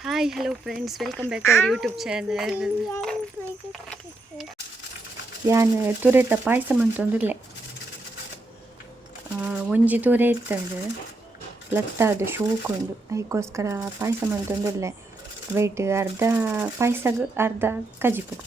Hi, hello friends, welcome back to our YouTube channel. ಯಾನ್ ತುರೆತ ಪಾಯಸ ಮಂತೊಂದುಲ್ಲೆ ಒಂಜಿ ತುರೆ ಇತ್ತಂಡು ಲತ್ತಾದು ಶೋಕುಂಡು ಅದಕ್ಕೋಸ್ಕರ ಪಾಯಸ ಮಂತೊಂದುಲ್ಲೆ ವೆಯ್ಟ್ ಅರ್ಧ ಪಾಯಸಗ್ ಅರ್ಧ ಕಜಿಪುಡು.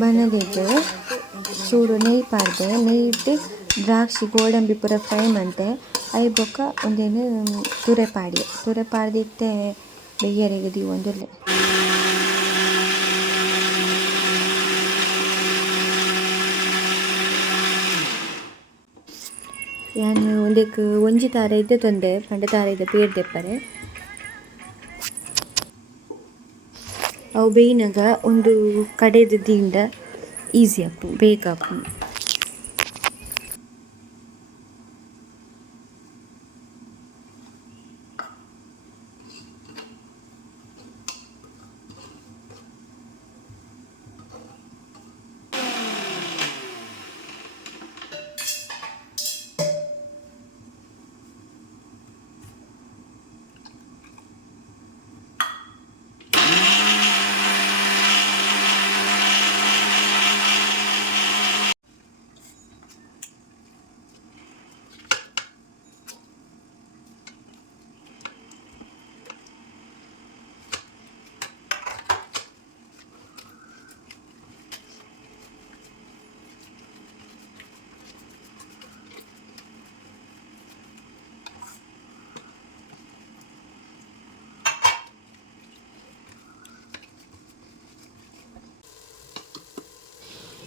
ಬನದಿದ್ದು ಚೂರು ನೆಯ್ ಪಾಡ್ದೆ ನೆಯ್ ಇಟ್ಟು ದ್ರಾಕ್ಷಿ ಗೋಡಂಬಿ ಪೂರ ಫ್ರೈ ಮಂತೆ ಐ ಬೊಕ್ಕ ಒಂದೇನು ತುರೆ ಪಾಡ್ದಿತ್ತೆ ಬೆಯ್ಯರೆಗೆ ಒಂದುಲ್ಲೆ ಯಾನು ಒಂದಕ್ಕೆ ಒಂಜಿ ತಾರೆ ಇದ್ದೆ ತೊಂದೆ ಪಂಡ ತಾರೆ ಇದ್ದ ಪೇರ್ ದೆಪ್ಪರೆ ಅವು ಬೇಯ್ನಾಗ ಒಂದು ಕಡೆದ ದಿಂಡ ಈಸಿ ಆಪು ಬೇಗ ಆಪು.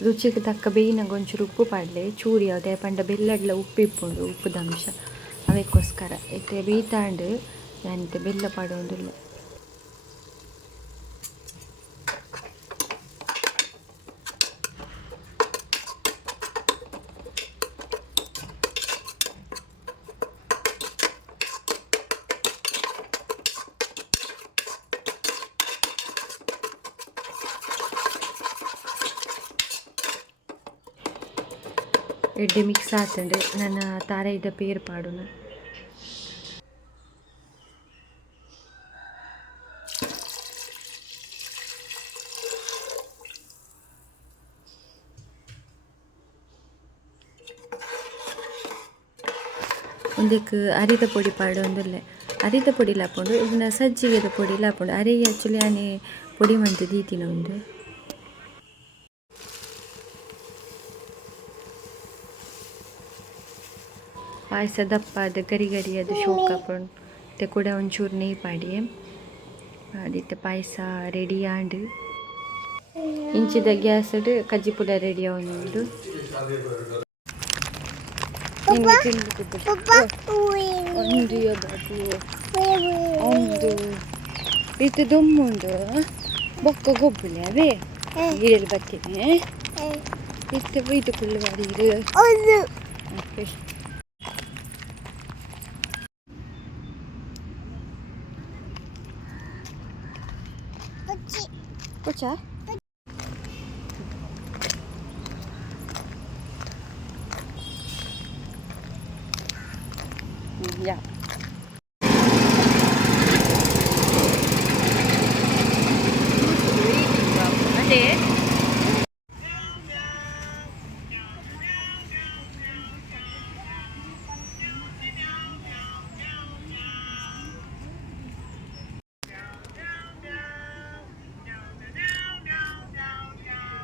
ರುಚಿಗೆ ತಕ್ಕ ಬೇಯಿನಾಗ ಒಂಚೂರು ಉಪ್ಪು ಪಾಡಲೆ ಚೂರಿ ಯಾವುದೇ ಪಂಡ ಬೆಲ್ಲಡ್ಲ ಉಪ್ಪು ಇಪ್ಪುಂಡು ಉಪ್ಪುದ ಅಂಶ ಅವಕ್ಕೋಸ್ಕರ ಇತ್ತೆ ಬೇಯ್ತಾಂಡು ನಾನಿತ್ತೆ ಬೆಲ್ಲ ಪಾಡೋಂದಿಲ್ಲ. ಎಡ್ಡೆ ಮಿಕ್ಸ್ ಆತಂಡು ನನ್ನ ತಾರೆ ಇದ್ದ ಪೇರು ಪಾಡುನ ಒಂದಕ್ಕೆ ಅರಿದ ಪೊಡಿ ಪಾಡೊಂದುಲ್ಲೆ ಅರಿದ ಪೊಡಿ ಲಾಪುಂಡು ಇದನ್ನ ಸಜ್ಜಿಗೆದ ಪೊಡಿ ಲಾಪುಂಡು ಅರಿ ಆ್ಯಕ್ಚುಲಿ ಆನೆ ಪೊಡಿ ಮಂತು ದೀತಿನ ಒಂದು ಪಾಯಸ ದಪ್ಪ ಅದು ಗರಿ ಗರಿ ಅದು ಶೋಕ ಹಾಕೊಂಡು ಮತ್ತೆ ಕೂಡ ಒಂಚೂರು ನೆಯ್ ಪಾಡಿ ಮಾಡಿತ್ತೆ ಪಾಯಸ ರೆಡಿ ಆಂಡು ಇಂಚಿದ ಗ್ಯಾಸ್ ಇಡು ಕಜ್ಜಿ ಪುಡ ರೆಡಿ ಆವೊಂದು ಒಂದು ಇದು ದೊಮ್ಮುಂಡು ಬೊಕ್ಕ ಗೊಬ್ಬಲೆ ಅವೇ ಈರೆಲ್ ಬಕ್ಕಿನೆ ಇತ್ತು ಬೈದು ಕುಳ್ಳು ಮಾಡಿ Kucha? Ja. Ade.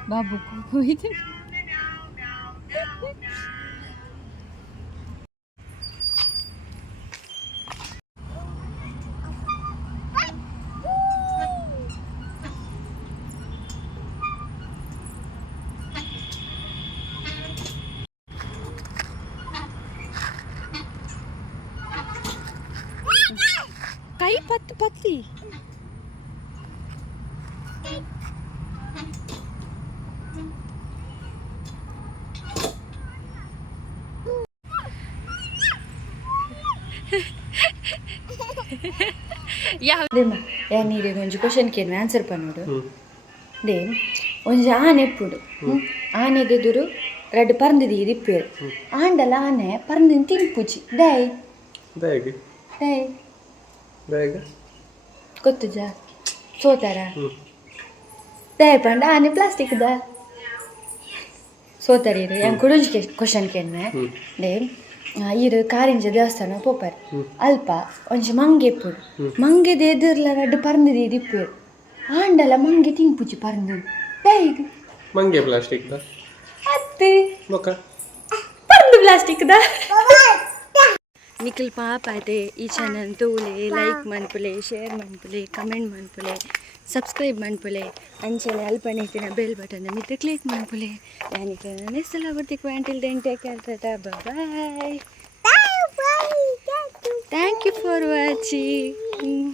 Babu ko itu. ಕೈ ಪತ್ತಿ ನೀರಿಗೆ ಒಂಜಿ ಕ್ವಶನ್ ಕೇನು ಆನ್ಸರ್ ಪನ್ನೋಡು ದೇ ಒಂಜಿ ಆನೆ ಎಪ್ಪುಡು ಆನೆದೆದುರು ರಡ್ಡು ಪರಂದಿದಿ ದಿಪ್ಪೇರು ಆಂಡಲ ಆನೆ ಪರಂದಿನ ತಿನ್ಪುಜಿ ದೈ ದೈ ಗೊತ್ತುಜ ಸೋತಾರ ದೈ ಪಂಡ ಆನೆ ಪ್ಲಾಸ್ಟಿಕ್ ದ ಸೋತರೀರು ಹೆಂಗೆ ಕುಡೊಂಜಿ ಕ್ವಶನ್ ಕೇನೆ ದೇ ಈರು ಕಾರಿಂಜ ದೇವಸ್ಥಾನ ಪೋಪರ್ ಅಲ್ಪ ಒಂಜಿ ಮಂಗೆ ಎಪ್ಪುಡು ಮಂಗೆದ ಎದುರ್ಲ ರಡ್ಡು ಪರಂದಿದಿ ದಿಪ್ಪೇರು ಆಂಡಲ ಮಂಗೆ ತಿನ್ಪುಜಿ ಪರಂದಿನ ದೈಗ್ ಮಂಗೆ ಪ್ಲಾಸ್ಟಿಕ್ ದ ಅತ್ತೆ ಪರಂದು ಪ್ಲಾಸ್ಟಿಕ್ ದ ನಿಖಿಲ್ ಪಾಪ ಐತೆ ಈ ಚಾನಲ್ ತೂಲೆ ಲೈಕ್ ಮನ್ಪುಲೆ ಶೇರ್ ಮನ್ಪುಲೆ ಕಮೆಂಟ್ ಮನ್ಪುಲೆ ಸಬ್ಸ್ಕ್ರೈಬ್ ಮನ್ಪುಲೆ ಅಂಚನೆ ಅಲ್ಪನೀತಿನ ಬೆಲ್ ಬಟನ್ ಮಿತ್ರ ಕ್ಲಿಕ್ ಮನ್ಪುಲೆ ಯಾನಿಕೆ ನಾನು ಎಷ್ಟೆಲ್ಲ ಬರ್ತಿಕ್ಕು until then take care bye thank you for watching.